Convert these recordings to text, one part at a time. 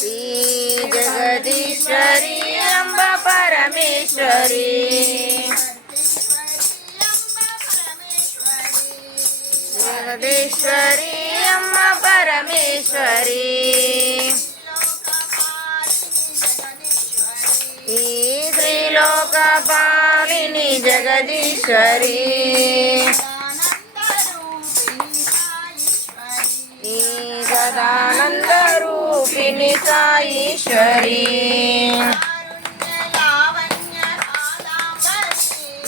ಶ್ರೀ ಜಗದೀಶ್ವರಿ ಎಂಬ ಪರಮೇಶ್ವರಿ ಜಗದೀಶ್ವರಿ ಎಂಬ ಪರಮೇಶ್ವರಿ ಈ ತ್ರಿಲೋಕ ಪಾಲಿನಿ ಜಗದೀಶ್ವರಿ ಈ ಸದಾನಂದ ರೂಪಿಣಿ ಸಾಯೀಶ್ವರಿ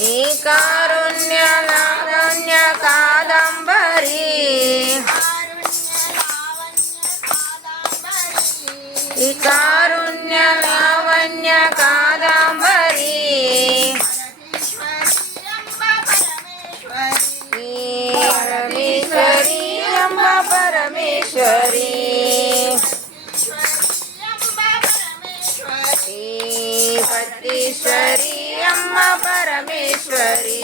ಈ ಕಾರುಣ್ಯ ಲಾವಣ್ಯ ಕಾದಂಬರಿ ಈ ಕಾರುಣ್ಯ ಲಾವಣ್ಯ ಕಾದಂಬರಿ ಈ ಪರಮೇಶ್ವರಿ ಎಂಬ ಪರಮೇಶ್ವರಿ ಈ ಪತೀಶ್ವರಿ ಎಂಬ ಪರಮೇಶ್ವರಿ